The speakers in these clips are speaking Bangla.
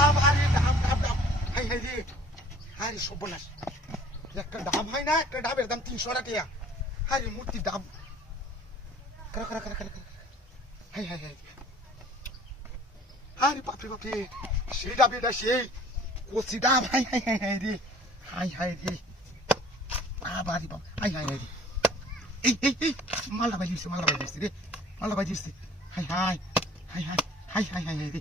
বাবা রে ডাব ডাব ডাব হাই হাই রে আরে সর্বনাশ একটা ডাব হয় না একটা ডাবের দাম 300 টাকা আরে মূর্তি ডাব করা করা করা করা হাই হাই হাই আরে বাপরে বাপরে সেই ডাব এটা সেই কচি ডাব হাই হাই হাই হাই রে হাই হাই রে বাবা রে বাবা হাই হাই হাই রে এই মালা বাজিছে রে মালা বাজিছে high high high high high high high রে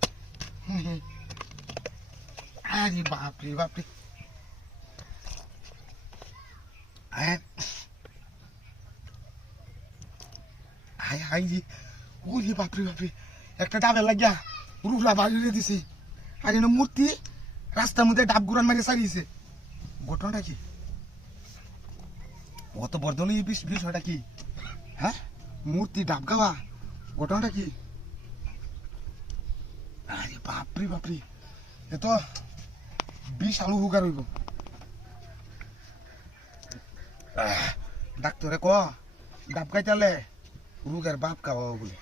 আরে বাপরে বাপরে হাই হাই রে ওরে বাপরে বাপরে একটা ডাবের লাগিয়া রুহলা বাড়িয়ে দিছে আর এনে মূর্তি রাস্তার মধ্যে ডাব গুড়ান মারিয়ে সারিয়েছে ঘটনাটা কি অত বর্ধনে বিষয়টা কি হ্যাঁ মূর্তি ডাব গাওয়া ঘটনাটা কি আরে বাপরে বাপরে এ তো বিশাল উপকার হইব ডাক্তারে ক ডাব খাইতালে রোগের বাপ খাওয়া বলে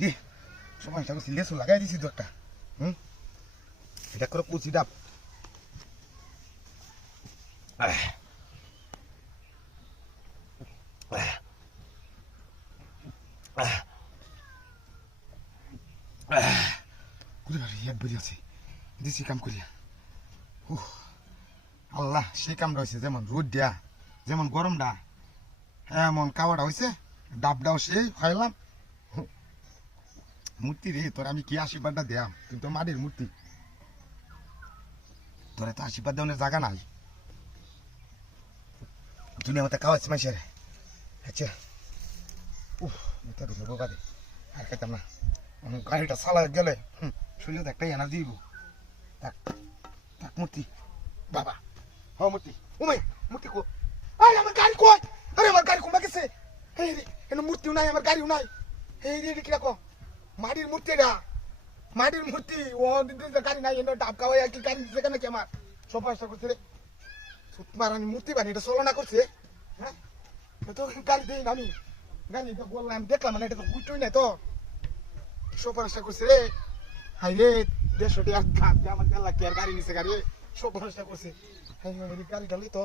রে সময় লেসু লাগাই দিছি তো একটা এটা করে কুচি ডাব দিছি কাম করিয়া আল্লাহ সেই কামটা হয়েছে যেমন রোদ দেয়া যেমন গরমটা এমন খাওয়াটা হয়েছে ডাবটাও সেই খাইলাম মূর্তি রে তোর আমি কি আশীর্বাদটা দেয়াম তুই তো মাটির মূর্তি তোরা তো আশীর্বাদ দেওয়ার জায়গা নাই দুনিয়া মতো খাওয়াচ্ছি মাসের আচ্ছা এটা তো নেবো বাদে আর খাইতাম না গাড়িটা চালা গেলে শরীরে তো একটাই এনার্জি দিব থাক থাক মূর্তি বাবা হ মূর্তি উমাই মূর্তি কো আরে আমার গাড়ি কই আরে আমার গাড়ি কমা গেছে এই রে এনে মূর্তিও নাই আমার গাড়িও নাই এই রে কি রাখো মাটির মূর্তি এটা মাটির মূর্তি ও গাড়ি নাই এনে ডাব খাওয়াই কি গাড়ি দিছে কেন কি আমার সব পয়সা করছে রে সুতমারানি মূর্তি বানি এটা চলনা করছে হ্যাঁ তো গাড়ি দেই না আমি গাড়ি তো বললাম দেখলাম না এটা তো বুঝতই না তো সব পয়সা করছে রে হাই রে 150 টাকা আমার গেল কি আর গাড়ি নিছে গাড়ি সব পয়সা করছে হাই রে গাড়ি ডালি তো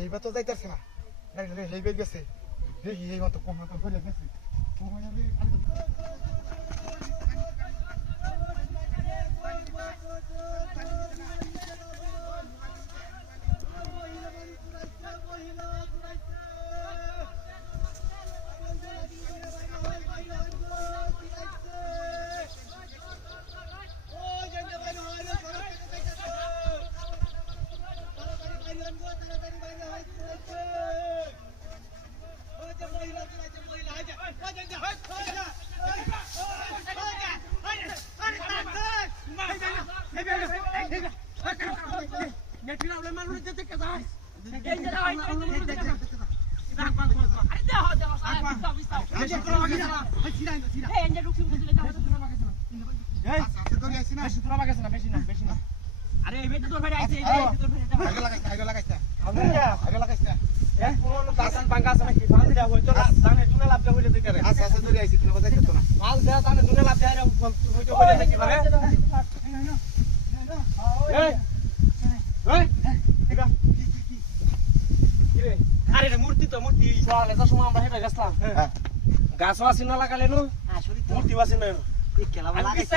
এইবার তো যাইতাছে না গাড়ি ডালি হেইবে গেছে দেখি এই মত কম মত করে গেছে আরে এই বেটা তোর ভাই আইছে আগে লাগাইছে আগে লাগাইছে কোন দাসান পাঙ্গাস নাকি ফাল দিয়া হইতো না জানে তুনে লাভ দিয়া হইতে দিতে আচ্ছা আচ্ছা ধরে আইছি তুমি বাজাই তো না মাল দেয়া জানে তুনে লাভ দিয়া হইতো হইতে নাকি পারে এই এই ঠিক আছে কি রে আরে রে মূর্তি তো মূর্তি চলে তো সময় আমরা হেঁটে গেছলাম হ্যাঁ গাছ ওয়াসি না লাগালে নো আসলে মূর্তি ওয়াসি না ঠিক কেলা লাগাইছে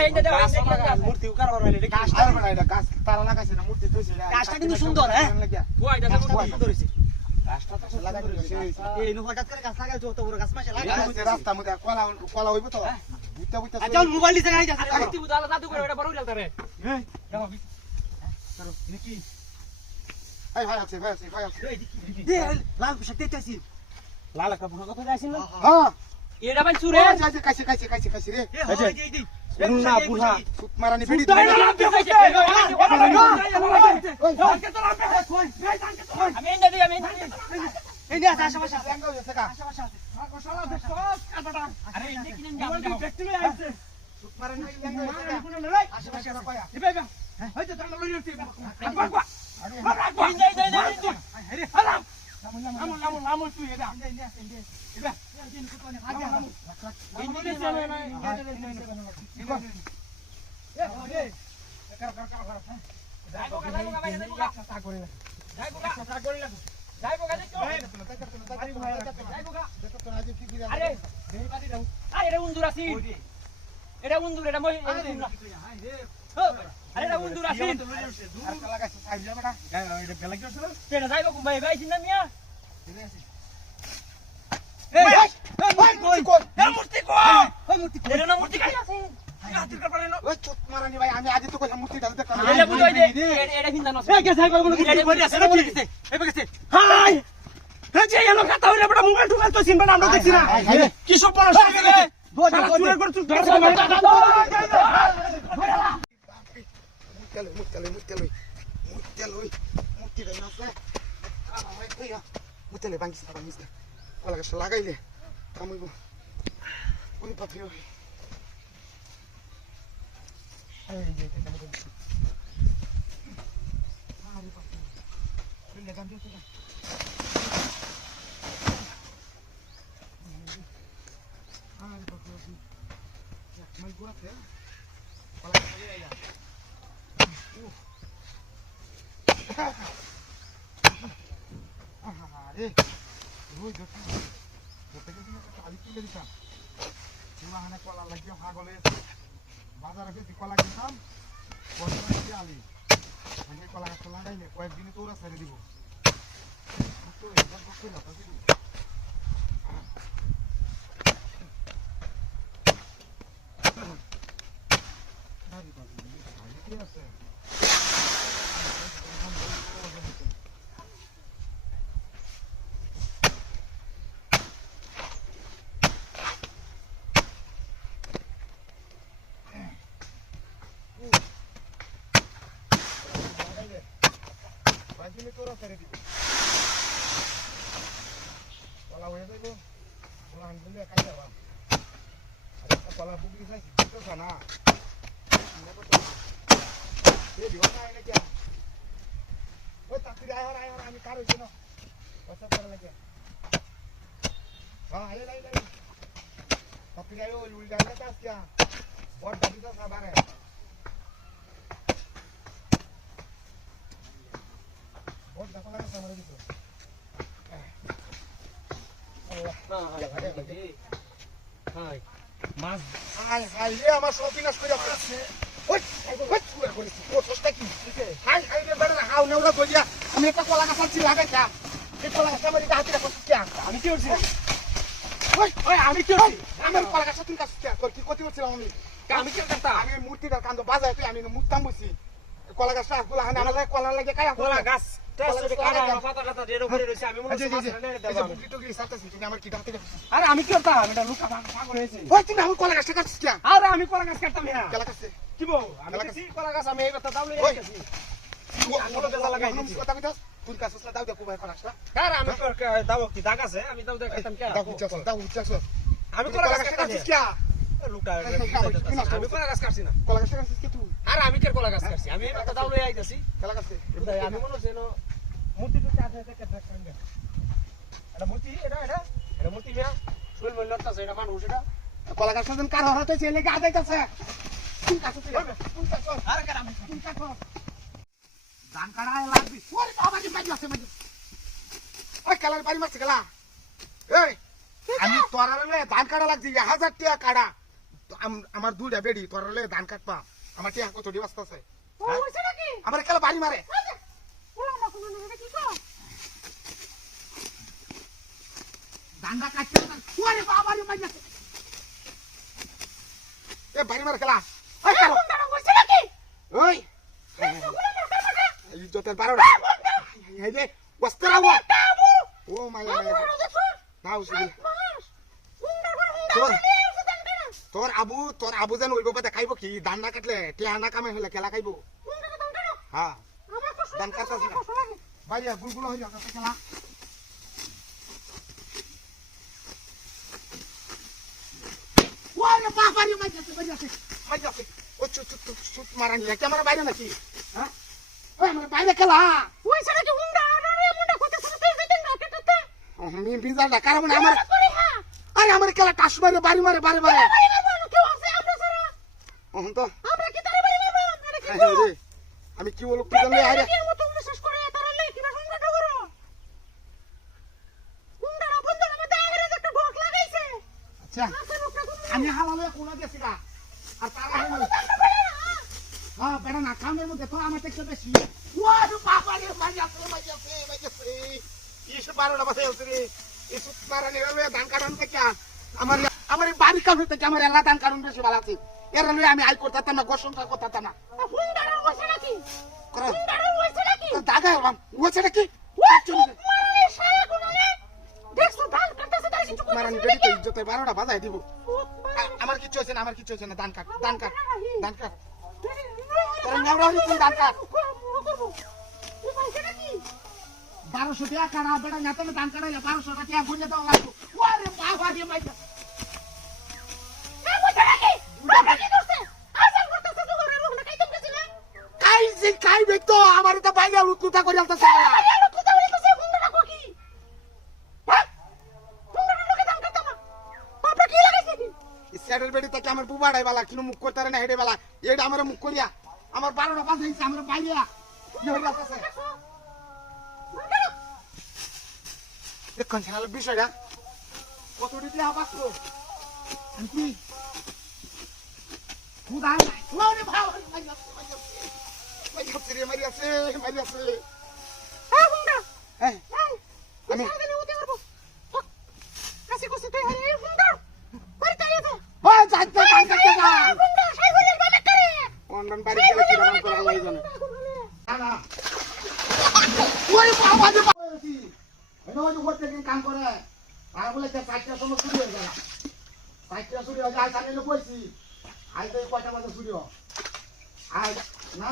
মূর্তি উকার হরাইলে এটা গাছ আর বড় এটা গাছ তারা লাগাইছে না মূর্তি তুইছে গাছটা কিন্তু সুন্দর হ্যাঁ ও এটা মূর্তি ধরেছে গাছটা তো লাগাই দিছে এই নো হঠাৎ করে গাছ লাগাইছো তো বড় গাছ মাসে লাগাইছে রাস্তা মধ্যে কলা হইব তো বুইতা বুইতা আচ্ছা মোবাইল দিছে গাই যাচ্ছে মূর্তি বুদালা জাদু করে এটা বড় হইল তারে এই যাও চলো দেখি এই ভাই আছে দে লাল পোশাক দিতেছি লাল একটা বুড়ো কথা যাইছিস না হ্যাঁ এডা বান চুরে যাইছে কাইছে রে এই দে না বুড়া সুতমারানি বেডি দে আমি এন্ডা দি এই নে আসা আসা লেঙ্গা হইছে কা আসা শালা দেখছ কাটাটা আরে এন্ডা কিনেন যাও দেখতে লই আইছে সুতমারানি লেঙ্গা হইছে কা আসা আসা কয়া এ ভাই হইছে তান্ডা লই নিতে বাবা আরে এই দে আরে হারাম আমল তুই এডা এডা এডা এটা উন্দুর আছি এটা উন্দুর এটা মই আরে এটা উন্দুর আছি এটা যাইবো ভাই গাইছিন না মিয়া মূর্তি এটা না মূর্তি কাই আছে হাতির কাপড়ে না ওই চুপ মারানি ভাই আমি আজই তো কইলাম মূর্তিটা দেখতে এটা বুঝাই দে এটা হিন্দা নছে এ গেছে কই বলে এটা বলি আছে না বলি গেছে এই গেছে হাই এই যে এলো কথা হইরে বড় মোবাইল টোবাইল তো সিনবা আমরা দেখছি না কি সব বড় সাথে চুরের করে চুর ধরছ মুতেলে বাঙ্গিস ওলা গাছ লাগাইলে কামইব ওই বাপরে এই যে এটা মতো আরে বাপরে শুনলে গান দিতে না আরে বাপরে এক মাইল গোড়াতে ওলা গাছ লাগাইলা আরে রোজ ধরতে গেছি আলি তুলে দিতাম হানে কলা লাগিয়ে হাগলে বাজারে গেছি কলা কিনতাম আলি আমি কলা গাছটা লাগাইলে কয়েকদিনে তো ওরা ছেড়ে দিব কয়েকদিনে তো ওরা ছেড়ে দিব কলা হয়ে যাইব কলা আনলে খাই যাবা কলা পুকুরি খাইছি বুঝতেছ না ওই তাড়াতাড়ি আয় আমি কার হয়েছি না WhatsApp করা লাগে হ্যাঁ আয় তাড়াতাড়ি আয় ওই উল্টা আনলে কাজ কিয়া বড় দাবি তো সাবারে বড় দেখো লাগে সামনে দিছো হাই মাছ হাই রে আমার সব বিনাশ করে আছে ওই চুরা করেছি ও সস্তা কি হাই রে বেড়া হাও নেওরা গজিয়া আমি একটা কলা গাছ আনছি লাগাইছা এই কলা গাছ আমার হাতে রাখো কি আমি কি করছি ওই আমি কি করছি আমার কলা গাছ তুই কাছ কি করতে বলছিলাম আমি কি করতাম আমি মূর্তিটার কান্দ বাজায় তুই আমি মুত্তাম বসি কলা গাছটা কলা হানে আমার কলা লাগে কায়া কলা গাছ আমি মনে আমার কি ডাকতে আরে আমি কি করতাম এটা লুকা পাগল হয়েছে ওই তুমি আমার কলা গাছটা কাটছিস কি আরে আমি কলা গাছ কাটতাম হ্যাঁ কলা গাছে কি বল আমি কি কলা গাছ আমি এই কথা দাও লই আইছি কথা কইতাস তুই কাছে দাও দেখো ভাই কলা গাছটা আরে আমি দাও কি দাগ আছে আমি দাও দেখাতাম কি দাও উচ্চাস আমি কলা গাছ কাটছিস কি লুকা আমি কলা গাছ কাটছি না কলা গাছটা কাটছিস কি তুই আরে আমি কি কলা গাছ কাটছি আমি এই কথা দাও লই আইতাছি কলা গাছে আমি মনে হচ্ছে মূর্তি তো আছে এটা মূর্তি এটা মূর্তি মিয়া শৈল মন্ডল আছে এটা মানুষ এটা কলা গাছটা যেন কার হরাতে ছেলে গা যাইতাছে তুই কাছে আরে কার আমি তুই কাছে ধান কাটা লাগবি ওরে বাবা কি মাইজ আছে মাইজ ওই কালার বাড়ি মারছে গেলা এই আমি তোরালে ধান কাটা লাগছি 1000 টাকা কাটা আমার দুইটা বেডি তোরালে ধান কাটবা আমার টাকা কত দি বস্তা আছে আমার কালা বাড়ি মারে ধানটা কাটতে ওরে বাবা রে মাইজ আছে এ বাড়ি মারে খেলা ওই কালো ওই ইজ্জতের বারোটা এই যে বস্তা রাখো ও মাইয়া নাও শুনি তোর আবু যেন ওই বাবা দেখাইব কি ধান না কাটলে টিয়া না কামে হলে খেলা খাইব হ্যাঁ ধান কাটতে বাইরে গুলগুলো হয়ে যাচ্ছে খেলা ওরে বাবা রে মাইজাছে ও চুট মারানি ক্যামেরা বাইরে নাকি হ্যাঁ ওই আমার বাইরে খেলা ওই সারা কি হুন্ডা আরে মুন্ডা কত সারা তেল দিতেন না কেটে আমি বিজাল ঢাকার মানে আমার আরে আমার খেলা টাস মারে বাড়ি মারে বারে বারে ওহন তো রে আমি কি বলব কি জানলে আরে আচ্ছা আমি হালালে কোনা দিয়েছি গা আর তারা হ্যাঁ বেড়া না কামের মধ্যে তো আমার থেকে বেশি ওয়া বাবা রে মাইয়াছে ইস 12টা বাজে রে ইস মারানি রে ধান কাটন থেকে আমার আমার বাড়ি কাম হইতে আমার এলা ধান কাটন বেশি ভালো আছে এর লই আমি আই করতাম না গোসংকা করতাম না হুন্ডারের ওইছে নাকি করে হুন্ডারের ওইছে নাকি তো দাগা ওইছে নাকি মারানি শালা গুনারে দেখছো ধান কাটতেছে তাই কিছু মারানি যদি তো ইজ্জতে 12টা বাজায় দিব আমার কিছু হইছে না ধান কাট তোর নেওড়া হইছে ধান কাট 1200 টাকা কাটা বেটা না তুমি ধান কাটাইলে 1200 টাকা গুনে দাও লাগবে ওরে বাবা রে মাইয়া খাইবে তো আমার তো বাইরে লুকুতা করে আলতাছে স্যারের বেড়ি থেকে আমার বুবাড়াই বালা কিন্তু মুখ করতে না হেডে বালা এটা আমার মুখ করিয়া আমার 12টা বাজাইছে আমার বাইরিয়া কি হয়ে যাচ্ছে দেখুন ছেলে বিষয়টা কত দিতে আবাসো আন্টি খুদাই ওরে ভাই মারিয়াছে হ্যাঁ হুন্ডা হ্যাঁ আমি কাছে কষ্ট তুই আরে হুন্ডা বাড়ি তাই আছে ওই যাইতে কাছে যা হুন্ডা সাই হইল বালে করে অনলাইন বাড়ি গেলে কি রাম করে আল্লাহ জানে না ওই বাবা যে পাইছি এনে ওই হোটেল থেকে কাম করে আর বলে যে 4টার সময় শুরু হয়ে গেল 4টা শুরু হয়ে যায় সামনে কইছি আজ তো কয়টা বাজে শুরু আজ না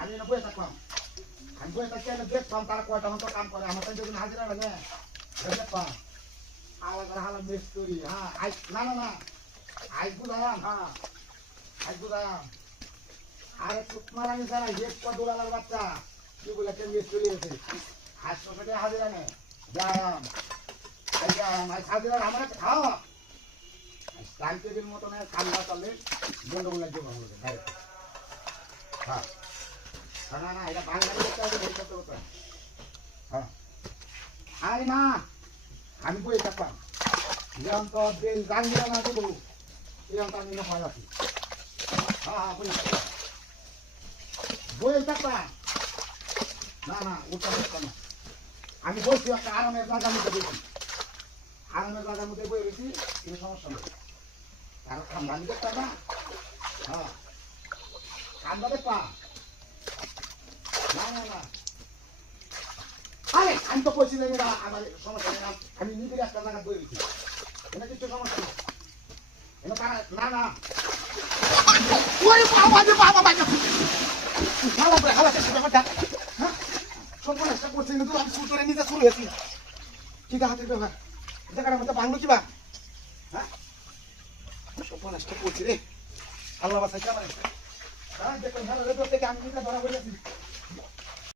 আমি না বসে থাকলাম আমি বসে থাকি আমি দেখতাম তারা কয়টা মতো কাম করে আমার সাথে যখন হাজিরা লাগে দেখতাম আলাদা হালা মিস্ত্রি হ্যাঁ আজ না আজ বুঝায়াম হ্যাঁ আজ বুঝায়াম আরে সুতমার আমি যারা হেড পদুলালার বাচ্চা কি বলে একটা মিস্ত্রি আছে আজ সকালে হাজিরা নেই যায়াম আজ হাজিরা আমার খাওয়া টাইম টেবিল মতো না কাম না চললে গন্ডগোল লাগবে ভালো হ্যাঁ না এটা বাঙালি করতে হ্যাঁ আরে না আমি বই থাকতাম যেমন তো গান দিলাম না দেবো এরকম তো আমি হয় আছি হ্যাঁ বই থাকতাম না ওটা না আমি বলছি একটা আরামের জায়গার মধ্যে বলছি আরামের জায়গার মধ্যে বই রয়েছি কোনো সমস্যা নেই কারণ ঠান্ডা আমি দেখতাম না হ্যাঁ ঠান্ডা দেখতাম না আরে আমি তো কইছি না আমার সমস্যা নেই আমি নিজের একটা জায়গা বই রয়েছি এটা কিছু সমস্যা নেই এটা তারা না ওই বাবা হালা চেষ্টা ব্যাপারটা হ্যাঁ সম্পূর্ণ চেষ্টা করছি কিন্তু আমি শুরু করে নিজে শুরু হয়েছি কি হাতের ব্যাপার জায়গাটার মধ্যে ভাঙলো কিবা হ্যাঁ সম্পূর্ণ চেষ্টা করছি রে আল্লাহ বাসাইছে আমার দেখুন ভালো থেকে আমি নিজে ধরা বলেছি